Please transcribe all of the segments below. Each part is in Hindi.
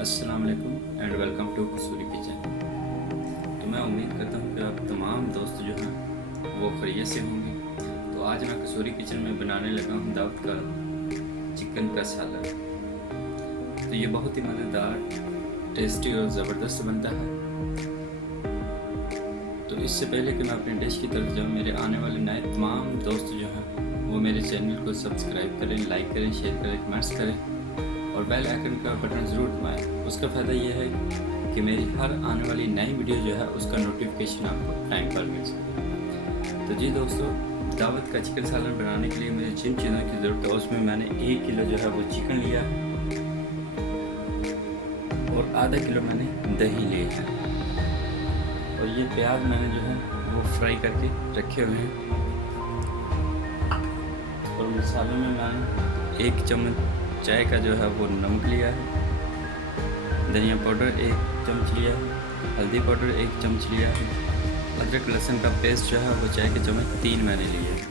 अस्सलाम वालेकुम and welcome to Kasuri Kitchen. तो मैं उम्मीद करता हूँ कि आप तमाम दोस्त जो हैं वो खैरियत से होंगे। तो आज मैं कसूरी किचन में बनाने लगा हूँ दावत का चिकन का सालन। तो ये बहुत ही मज़ेदार, टेस्टी और ज़बरदस्त बनता है। तो इससे पहले कि मैं अपनी डिश की तरफ जाऊँ, मेरे आने वाले नए तमाम दोस्त जो हैं वो मेरे चैनल को सब्सक्राइब करें, लाइक करें, शेयर करें, कमेंट्स करें और बेल आइकन का बटन ज़रूर दबाएं। उसका फ़ायदा ये है कि मेरी हर आने वाली नई वीडियो जो है उसका नोटिफिकेशन आपको टाइम पर मिल सके। तो जी दोस्तों, दावत का चिकन सालन बनाने के लिए मुझे जिन चीज़ों की ज़रूरत है उसमें मैंने 1 किलो जो है वो चिकन लिया है और आधा किलो मैंने दही लिया है और ये प्याज मैंने जो है वो फ्राई करके रखे हुए हैं। और मसालों में मैंने 1 चम्मच चाय का जो है वो नमक लिया है, धनिया पाउडर 1 चम्मच लिया है, हल्दी पाउडर 1 चम्मच लिया है, अदरक लहसुन का पेस्ट जो है वो चाय के चम्मच 3 मैंने लिया है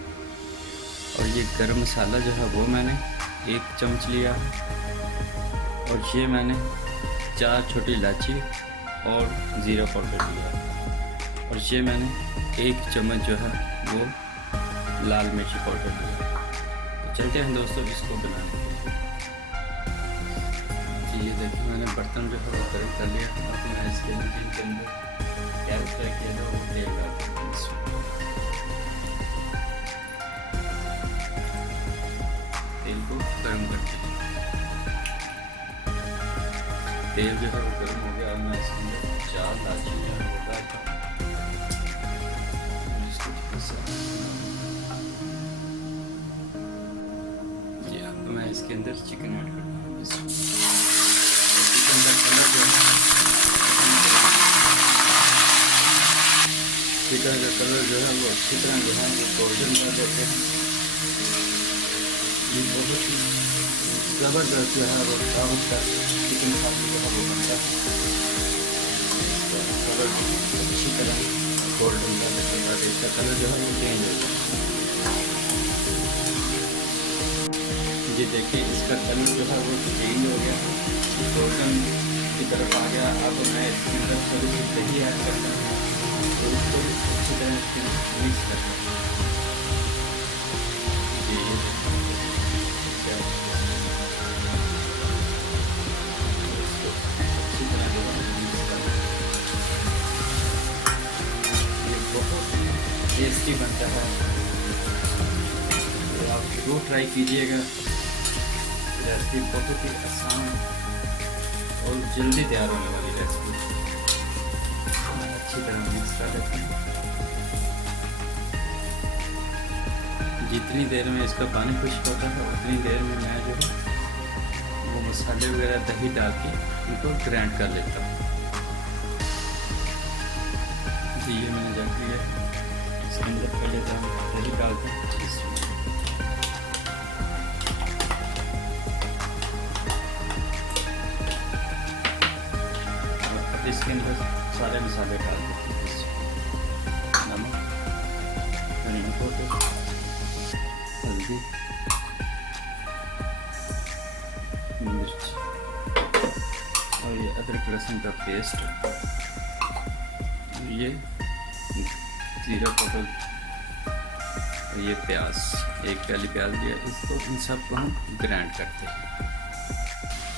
और ये गरम मसाला जो है वो मैंने 1 चम्मच लिया है और ये मैंने 4 छोटी इलायची और ज़ीरा पाउडर लिया है और ये मैंने 1 चम्मच जो है वो लाल मिर्ची पाउडर लिया है। तो चलते हैं दोस्तों इसको बनाने। ये देखिए मैंने बर्तन जो है वो गर्म कर लिया। अब मैं इसके मशीन के अंदर गैस फ्राई किया था वो तेल डालता हूँ। तेल को गर्म करते हैं। तेल जो है वो गर्म हो गया। अब मैं इसके अंदर 4 इलायची जो है वो डालता हूँ। जी अब मैं इसके अंदर चिकन ऐड करता हूँ। चिकन का कलर जो है वो अच्छी तरह जो है वो गोल्डन कर देते हैं। ये बहुत ही ज़बरदस्त जो है वो दावत का चिकन सालन जो है वो बनता है। इसका कलर अच्छी तरह गोल्डन कर देते हैं, इसका कलर जो है वो चेंज हो जाता है। ये देखिए इसका कलर जो है वो चेंज हो गया, गोल्डन की तरफ आ गया। अब मैं इसके अंदर थोड़ी सी दही ऐड करता हूँ और उसको अच्छी तरह इसके मिक्स करता हूँ। अच्छी तरह जो है मिक्स करना। ये बहुत टेस्टी बनता है, तो आप जरूर ट्राई कीजिएगा। रेसिपी बहुत ही आसान और जल्दी तैयार होने वाली रेसिपी। अच्छी तरह मिक्स कर देते हैं। जितनी देर में इसका पानी खुश्क होता है उतनी देर में मैं जो है वो मसाले वगैरह दही डाल के इनको ग्राइंड कर लेता हूँ। तो ये मैंने जब लिया इसके अंदर पहले तो हम दही डालते हैं। इसके अंदर सारे मसाले डाल देते हैं। नमक, धनिया पाउडर, हल्दी, मिर्च और ये अदरक लहसुन का पेस्ट, ये जीरा पाउडर और ये प्याज, 1 प्याली प्याज लिया। इसको इन सबको हम ग्राइंड करते हैं।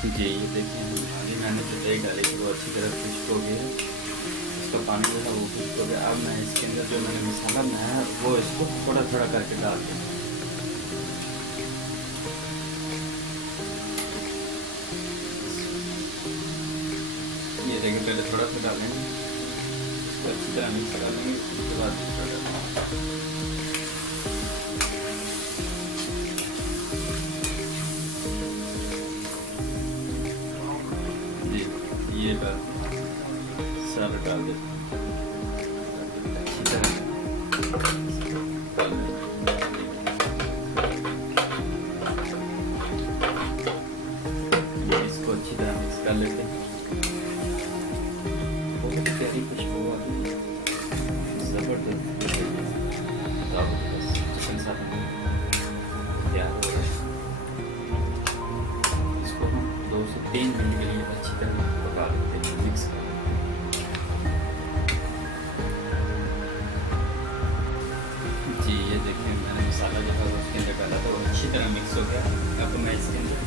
जी ये देखिए अभी मैंने जो दही डाली थी वो अच्छी तरह खुश्क हो गई है, इसका पानी जो है वो खुश्क हो गया। अब मैं इसके अंदर जो मैंने मसाला बनाया है वो इसको थोड़ा थोड़ा करके डाल दूँ। ये देखिए पहले थोड़ा सा डालेंगे, इसको अच्छी तरह मिक्स कर लेंगे, उसके बाद ये सारा डाल देते अच्छी तरह इसको अच्छी तरह मिक्स कर लेते हैं। बहुत प्यारी खुशबू आ रही है, ज़बरदस्त चिकन सालन तैयार हो रहा है। इसको हम 2 से 3 मिनट के लिए अच्छी तरह अच्छी तरह मिक्स हो गया। अब मैं इसके अंदर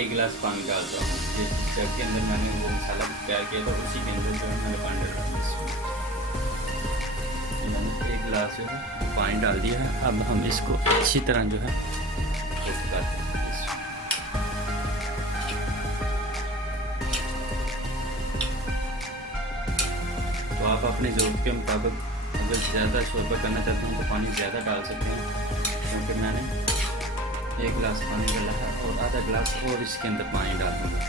1 गिलास पानी डालता हूँ। जिस जग के अंदर मैंने वो मसाला तैयार किया था उसी के अंदर जो है मैंने पानी डाला। मैंने 1 गिलास जो है पानी डाल दिया है। अब हम इसको अच्छी तरह जो है तो आप अपने ज़रूरत के मुताबिक अगर ज़्यादा शोरबा करना चाहते हैं तो पानी ज़्यादा डाल सकते हैं, क्योंकि मैंने 1 गिलास पानी डाला है और आधा गिलास और इसके अंदर पानी डाल दूँगा।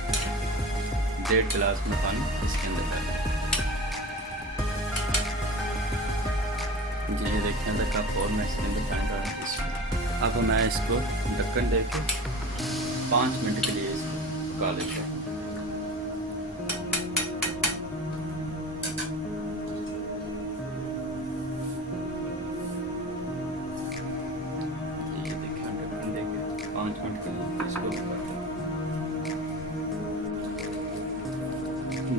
1.5 गिलास में पानी इसके अंदर डाल जी, ये देखिए आधा कप और मैं इसके अंदर पानी डालूँगा। अब मैं इसको ढक्कन दे के 5 मिनट के लिए इसको पका लेता हूँ। ये देखिए ढक्कन दे के 5 मिनट के लिए इसको पकाता हूँ।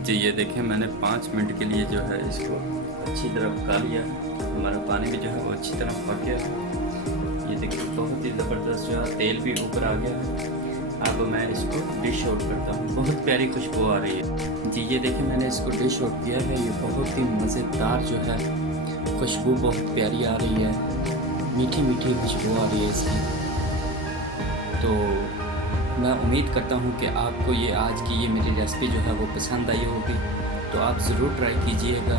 जी, ये देखिए मैंने 5 मिनट के लिए जो है इसको अच्छी तरह पका लिया। हमारा पानी भी जो है वो अच्छी तरह पक गया। ये देखिए बहुत ही ज़बरदस्त जो है तेल भी ऊपर आ गया है। अब मैं इसको डिश आउट करता हूँ। बहुत प्यारी खुशबू आ रही है। जी, ये देखिए मैंने इसको डिश आउट किया है। ये बहुत ही मज़ेदार जो है खुशबू बहुत प्यारी आ रही है, मीठी मीठी खुशबू आ रही है इसकी। तो मैं उम्मीद करता हूँ कि आपको ये आज की ये मेरी रेसिपी जो है वो पसंद आई होगी। तो आप ज़रूर ट्राई कीजिएगा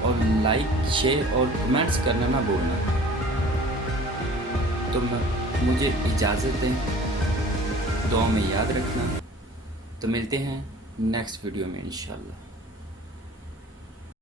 और लाइक, शेयर और कमेंट्स करना ना भूलना। तो मुझे इजाज़त दें, दुआ में याद रखना। तो मिलते हैं नेक्स्ट वीडियो में इंशाल्लाह।